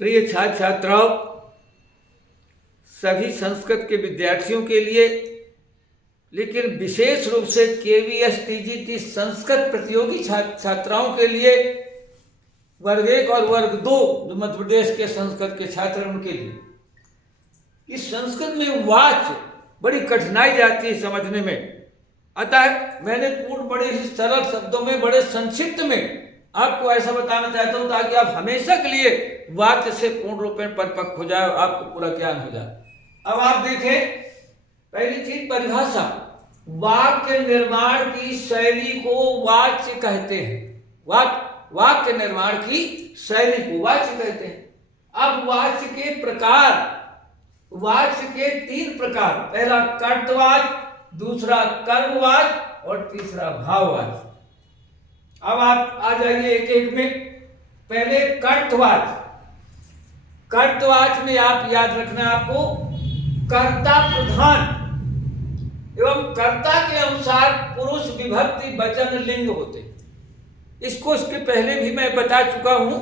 प्रिय छात्र छात्राओं, सभी संस्कृत के विद्यार्थियों के लिए, लेकिन विशेष रूप से केवीएस टीजीटी संस्कृत प्रतियोगी छात्राओं के लिए वर्ग 1 और वर्ग 2 जो मध्य प्रदेश के संस्कृत के छात्र हैं उनके लिए इस संस्कृत में वाच बड़ी कठिनाई जाती है समझने में। अतः मैंने पूर्ण बड़े ही सरल शब्दों में, बड़े संक्षिप्त में आपको ऐसा बताना चाहता हूं ताकि आप हमेशा के लिए वाक्य से पूर्ण रूप में परिपक्व हो जाए, आपको पूरा ज्ञान हो जाए। अब आप देखें, पहली चीज परिभाषा। वाक्य निर्माण की शैली को वाच्य कहते हैं। वाक्य निर्माण की शैली को वाच्य कहते हैं। अब वाच्य के प्रकार, वाच्य के 3 प्रकार, पहला कर्तवाच्य, दूसरा कर्मवाच्य और तीसरा भाववाच्य। अब आप आ जाइए एक एक में। पहले कर्तवाच्य। कर्तवाच्य में आप याद रखना आपको कर्ता प्रधान एवं कर्ता के अनुसार पुरुष विभक्ति वचन लिंग होते। इसको इसके पहले भी मैं बता चुका हूं।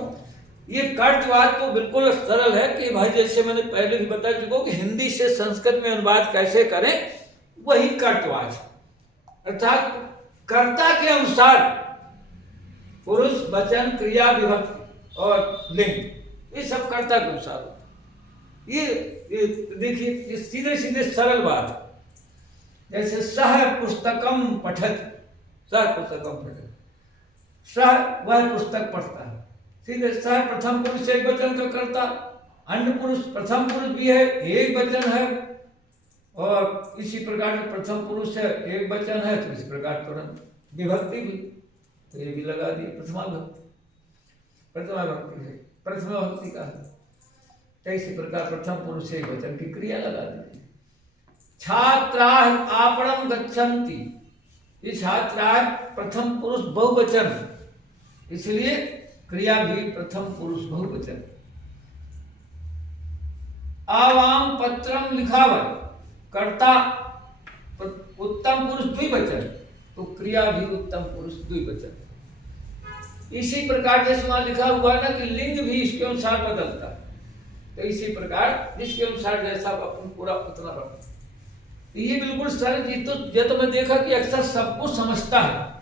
ये कर्तवाच्य तो बिल्कुल सरल है कि भाई जैसे मैंने पहले भी बता चुका हूं कि हिंदी से संस्कृत में अनुवाद कैसे करें, वही कर्तवाच्य, अर्थात कर्ता के अनुसार पुरुष वचन क्रिया विभक्ति और लिंग, ये सब कर्ता के अनुसार होता है। ये देखिए, ये सीधे सीधे सरल बात है। जैसे सह पुस्तकम पठत, सह पुस्तकम पठत, सह वह पुस्तक पढ़ता है, सीधे सह प्रथम पुरुष एक वचन का कर्ता, अन्य पुरुष प्रथम पुरुष भी है, एक वचन है, और इसी प्रकार से प्रथम पुरुष है, एक वचन है, तो इसी प्रकार तुरंत विभक्ति भी, तो ये भी लगा दी प्रथमा भक्ति, प्रथमा भक्ति है, प्रथमा भक्ति का है। तो इसी प्रकार प्रथम पुरुष एक वचन की क्रिया लगा दी। छात्राः आपणम गच्छन्ति, ये छात्राः प्रथम पुरुष बहुवचन, इसलिए क्रिया भी प्रथम पुरुष बहुवचन। आवाम पत्रम लिखावत, कर्ता उत्तम पुरुष द्विवचन, तो क्रिया भी उत्तम पुरुष द्विवचन। इसी प्रकार जैसे वहां लिखा हुआ है ना कि लिंग भी इसके अनुसार बदलता है, तो इसी प्रकार जिसके अनुसार जैसा अपन पूरा उतना बढ़ता। ये बिल्कुल सरल चीज, तो ये तो मैं देखा कि अक्सर सबको समझता है,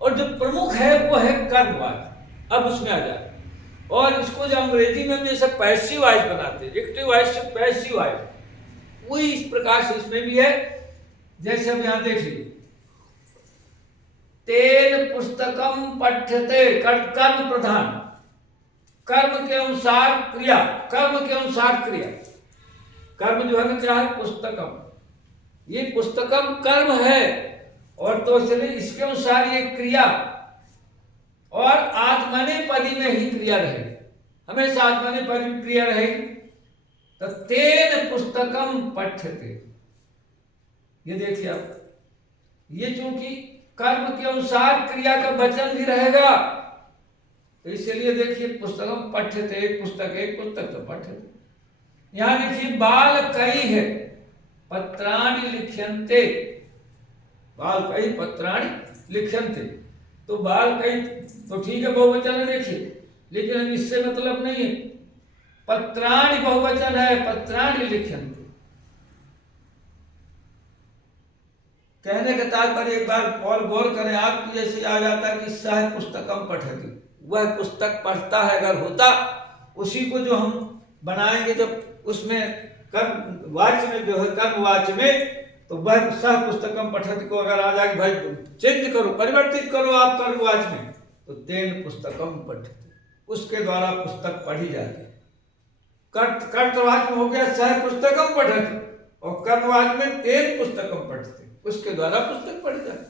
और जो प्रमुख है वो है कर्मवाच्य। अब उसमें आ जाए, और इसको जो अंग्रेजी में जैसे पैसिव वॉइस बनाते हैं, एक्टिव वॉइस से पैसिव वॉइस, वही इस प्रकार से इसमें भी है। जैसे अब यहां देखिए, तेन पुस्तकम पठ्यते, कर्म प्रधान, कर्म के अनुसार क्रिया, कर्म के अनुसार क्रिया, कर्म जो है क्या है, पुस्तकम, ये पुस्तकम कर्म है, और तो इसलिए इसके अनुसार ये क्रिया, और आत्मनेपदी में ही क्रिया रहेगी, हमेशा आत्मनेपदी में क्रिया रहेगी। तो तेन पुस्तकम पठ्यते, ये देखिए आप, ये चूंकि कर्म के अनुसार क्रिया का वचन भी रहेगा, तो इसलिए देखिए पुस्तकम पठ्यते, एक पुस्तक तो पठ्यते। यहां देखिए बाल कई है, पत्राणि लिख्यन्ते, बाल कई पत्राणि लिख्यन्ते, तो बाल कई तो ठीक है, बहुवचन है देखिए, लेकिन इससे मतलब नहीं है। पत्राणि बहुवचन है, पत्राणि लिख्यन्ते, कहने का तात्पर्य एक बार और गौर करें आप, जैसे आ जाता है कि सह पुस्तकम पठति, वह पुस्तक पढ़ता है, अगर होता उसी को जो हम बनाएंगे जब उसमें कर्म वाच्य में जो है कर्मवाच्य में, तो वह सह पुस्तकम पठति को अगर आ जाए भाई चेंज करो, परिवर्तित करो आप कर्मवाच्य में, तो तेन पुस्तकम पठति, उसके द्वारा पुस्तक पढ़ी जाती है। कर्तवाच्य में हो गया सह पुस्तकम पठति, और कर्मवाच्य में तेन पुस्तकम पठति, उसके द्वारा पुस्तक पढ़ी जाती।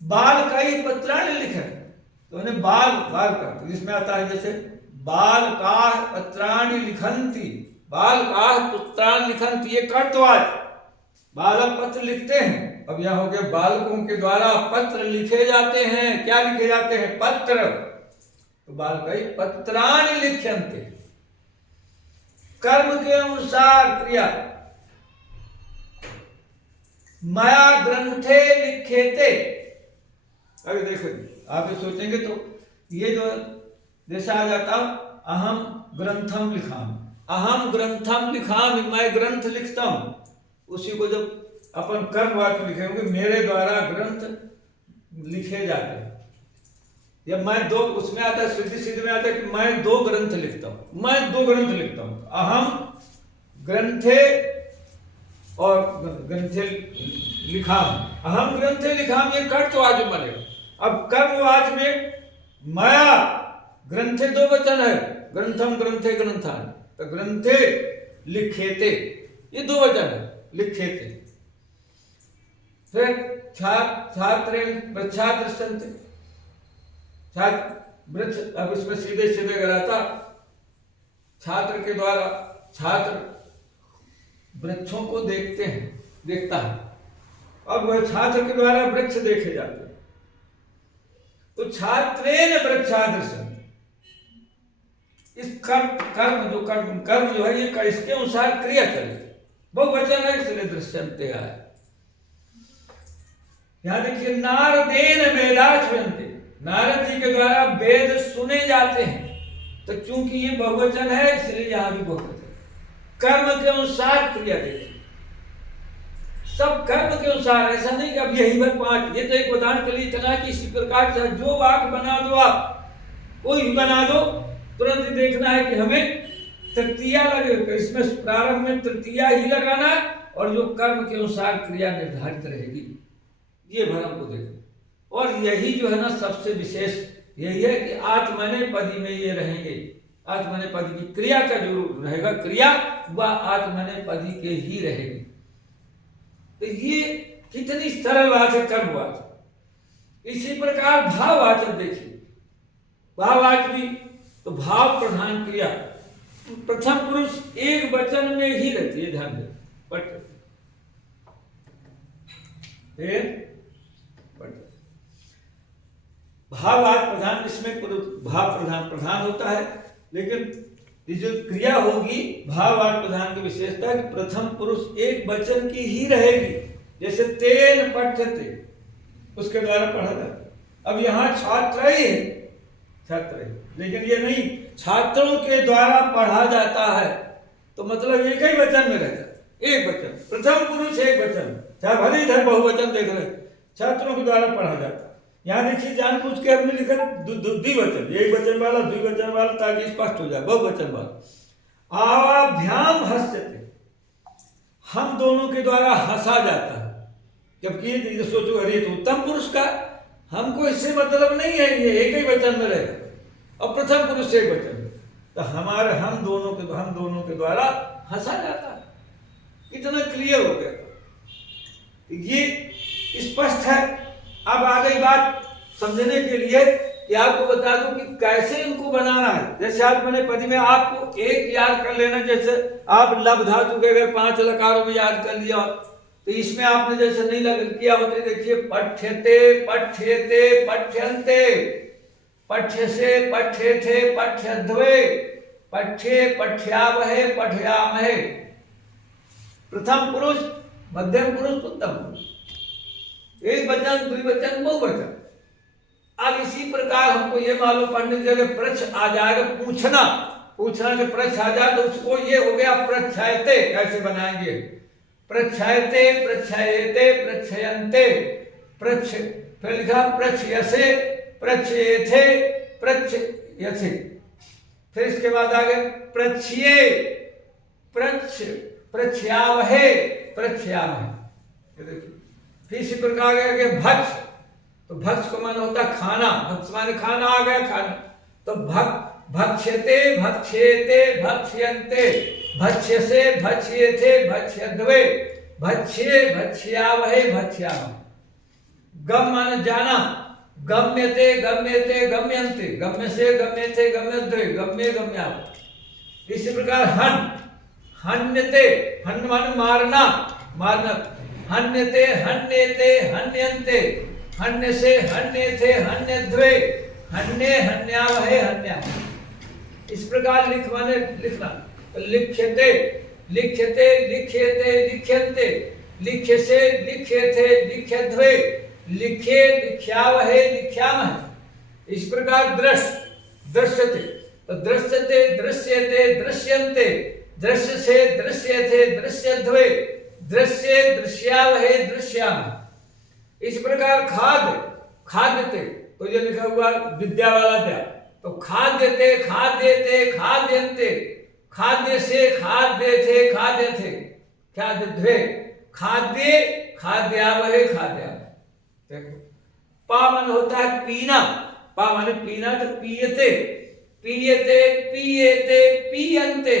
बाल कई पत्राणि लिखे, तो उन्हें बाल का, तो इसमें आता है जैसे बाल काह पत्राणि लिखन्ति, बाल काह पुत्राणि लिखन्ति, ये कर्तवाच्य, बालक पत्र लिखते हैं। अब यहां हो गया बालकों के द्वारा पत्र लिखे जाते हैं। क्या लिखे जाते हैं? पत्र, तो बाल कई पत्राणि लिख्यन्ते, कर्म के अनुसार क्रिया। मया ग्रंथे लिख्यते, अभी देखो आप सोचेंगे तो ये जो जैसे आ जाता अहम ग्रंथम लिखाम, अहम ग्रंथम लिखाम, मैं ग्रंथ लिखता हूं। उसी को जब अपन कर्मवाक्य में लिखेंगे, मेरे द्वारा ग्रंथ लिखे जाते हैं। या मैं दो, उसमें आता है सीधी सीधी में आता है कि मैं 2 ग्रंथ लिखता हूं, मैं 2 ग्रंथ लिखता हूं। अहम ग्रंथे और ग्रंथे लिखाम, अहम ग्रंथे लिखाम, ये कर्तवाच बनेगा। अब कर्मवाच में मया ग्रंथे 2 वचन है, ग्रंथम ग्रंथे ग्रंथान, तो ग्रंथे लिखेते ये 2 वचन है, लिखेते। फिर छात्र वृक्षादृष्टन्ते, छात्र वृक्ष, अब इसमें सीधे सीधे कराता, छात्र के द्वारा, छात्र वृक्षों को देखते हैं, देखता है, अब वह छात्र के द्वारा वृक्ष देखे जाते हैं। तो छात्रेण वृक्षादृष्टन्ते, इस कर्म जो है ये इसके अनुसार क्रिया चले, बहुवचन है इसलिए दृश्यन्ते आया। यहां देखिए नारदेन वेदाश्रयन्ते, नारद जी के द्वारा वेद सुने जाते हैं, तो चूंकि ये बहुवचन है इसलिए यहां भी बहुवचन। कर्म के अनुसार क्रिया देखिए, सब कर्म के अनुसार, ऐसा नहीं कि अब यही बात 5, ये तो एक उदाहरण के लिए इतना कि इसी प्रकार से जो वाक्य बना दो आप, कोई भी बना दो, तुरंत देखना है कि हमें तृतीया लगेगा, इसमें प्रारंभ में तृतीया ही लगाना है, और जो कर्म के अनुसार क्रिया निर्धारित रहेगी, ये भरम को देखो। और यही जो है ना सबसे विशेष यही है कि आत्मनेपदी में ये रहेंगे, आत्मनेपदी की क्रिया का जो रहेगा, क्रिया वह आत्मनेपदी के ही रहेगी। तो ये कितनी सरल बात है कर्मवाचक। इसी प्रकार भाववाचक देखिए, भाववाचक भी तो भाव प्रधान क्रिया, प्रथम पुरुष एक वचन में ही रहती है, ध्यान दें, पट भाववाचक प्रधान, इसमें भाव प्रधान होता है, लेकिन ये जो क्रिया होगी भाववाचक प्रधान की विशेषता कि प्रथम पुरुष एक वचन की ही रहेगी। जैसे तेन पठ्यते, उसके द्वारा पढ़ा जाता। अब यहाँ छात्र ही है, छात्र है, लेकिन ये नहीं छात्रों के द्वारा पढ़ा जाता है, तो मतलब एक ही वचन में रहता है, एक वचन, प्रथम पुरुष एक वचन, चाहे भले इधर बहुवचन देख रहे, छात्रों के द्वारा पढ़ा जाता है। यहाँ देखिए जानबूझ के हमने लिखा द्विवचन, एक वचन वाला द्विवचन वाला, ताकि स्पष्ट हो जाए बहुवचन वाला। आवाभ्याम हस्यते, हम दोनों के द्वारा हंसा जाता है। जबकि ये सोचो अरे तो उत्तम पुरुष का, हमको इससे मतलब नहीं है, ये एक ही वचन में रहेगा, और प्रथम पुरुष एक वचन में, तो हम दोनों के द्वारा हंसा जाता है। कितना क्लियर हो गया, ये स्पष्ट है। अब आ गई बात समझने के लिए कि आपको बता दूं कि कैसे इनको बनाना है। जैसे आत्मनेपदी में आपको एक याद कर लेना, जैसे आप लब धातु के अगर 5 लकारों में याद कर लिया, तो इसमें आपने जैसे नहीं लग किया होते, देखिए पठ्यते पठ्यते पठ्यन्ते, पठ्यसे पठ्येथे पठ्यध्वे, पठ्ये पठ्यावहे पठयामहे, प्रथम पुरुष, मध्यम पुरुष, उत्तम पुरुष, एक वचन द्विवचन बहुवचन। अब इसी प्रकार हमको ये मालूम पढ़ने की जगह प्रश्न आ जाएगा, पूछना के प्रश्न आ जाए, तो उसको ये हो गया प्रच्छायते, कैसे बनाएंगे, प्रच्छायते प्रच्छायते प्रच्छयन्ते, प्रच्छ, फिर लिखा प्रच्छयसे प्रच्छयेथे प्रच्छयसे, फिर इसके बाद आगे प्रच्छये प्रच्छयावहे प्रच्छयामहे, देखिए। फिर इसी प्रकार आगे भक्ष, तो भक्ष को माना होता है खाना, भक्ष माने खाना, आ गया खाना, तो भक्ष्यते भक्ष्येते भक्ष्यन्ते, भक्ष्यसे भक्ष्येथे भक्ष्यध्वे, भक्ष्ये भक्ष्यावहे भक्ष्यामहे। गम माने जाना, गम्यते गम्यते गम्यन्ते, गम्यसे गम्येथे गम्यध्वे, गम्ये गम्यावहे। इसी प्रकार हन्यते, हन्य माने मारना, हन्यते हन्येते हन्यन्ते, हन्यसे हन्येथे हन्यध्वे, हन्ये हन्यावहे हन्यामहे। इस प्रकार लिखना, लिख्यते लिख्यते लिख्येते लिख्यन्ते, लिख्यसे लिख्येथे लिख्यध्वे, लिख्ये लिख्यावहे लिख्यामहे। इस प्रकार दृश्यते, तो दृश्यते, दृश्यते, दृश्यन्ते, दृश्य से दृश्यते, दृश्यध्वे, दृश्य, दृश्यावहे, दृश्यामहे। इस प्रकार खाद्य, खाद्यते, तो ये लिखा हुआ विद्या वाला द्या, तो खाद्यते, खाद्यते, खाद्यन्ते, खाद्य से खाद्य थे, खाद्य थे, खाद्यध्वे, खाद्य, खाद्यावहे, खाद्यावहे। देखो पा मन होता है पीना, पा माने पीना, तो पियते, पियते, पियते, पियन्ते,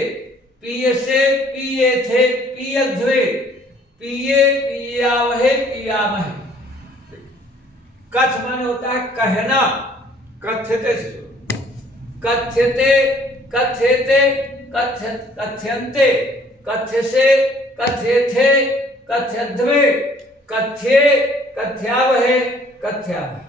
पिय से पिये थे, पियध्वे, पिये, पियावहे, पियामहे। कथ माने होता है कहना, कथ्यते से, कथ्यते, कथ्यते, कथ्यन्ते, कथ्य से, कथ्यथे, कथ्यध्वे, कथ्ये, कथ्यावहे, कथ्यामहे।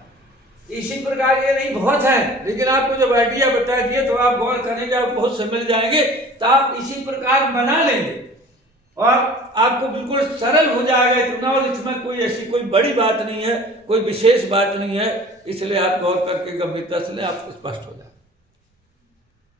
इसी प्रकार ये नहीं बहुत है, लेकिन आपको जब आइडिया बता दिए तो आप गौर करेंगे, आप बहुत से मिल जाएंगे, तो आप इसी प्रकार बना लेंगे और आपको बिल्कुल सरल हो जाएगा इतना। और इसमें कोई ऐसी कोई बड़ी बात नहीं है, कोई विशेष बात नहीं है, इसलिए आप गौर करके गंभीरता से आपको स्पष्ट हो जाए।